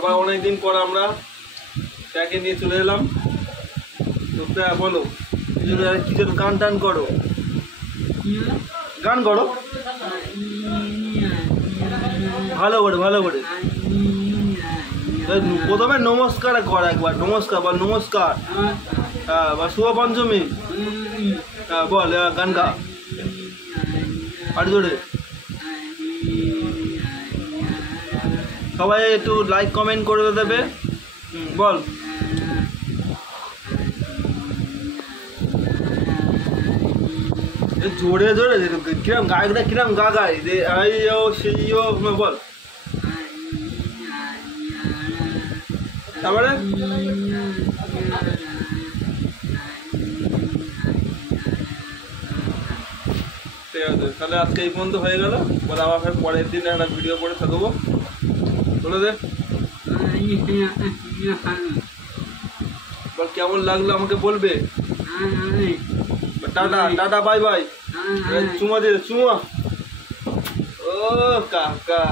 আবার অনেকদিন পর আমরা প্যাকে নিয়ে চলে এলাম। তো প্যা বলো কি যেন গান টান করো, গান করো ভালো করে ভালো করে। প্রথমে নমস্কার কর, একবার নমস্কার বল, নমস্কার। হ্যাঁ বা শুভ পঞ্চমী। হ্যাঁ বল গান গা আর জোরে। সবাই একটু লাইক কমেন্ট করে দেবে। বল জোরে জোরে। কিরম গায়করা কিরম গা গায় যে আইও সেইও বল। তারপরে ঠিক আছে, তাহলে আজকে এই পর্যন্ত হয়ে গেল। বলে আবার ফের পরের দিন একটা ভিডিও করে থাকবো। বলে দে বল কেমন লাগলো আমাকে বলবে। Tata tata bye bye. চুমা দে চুমা। ও কাকা।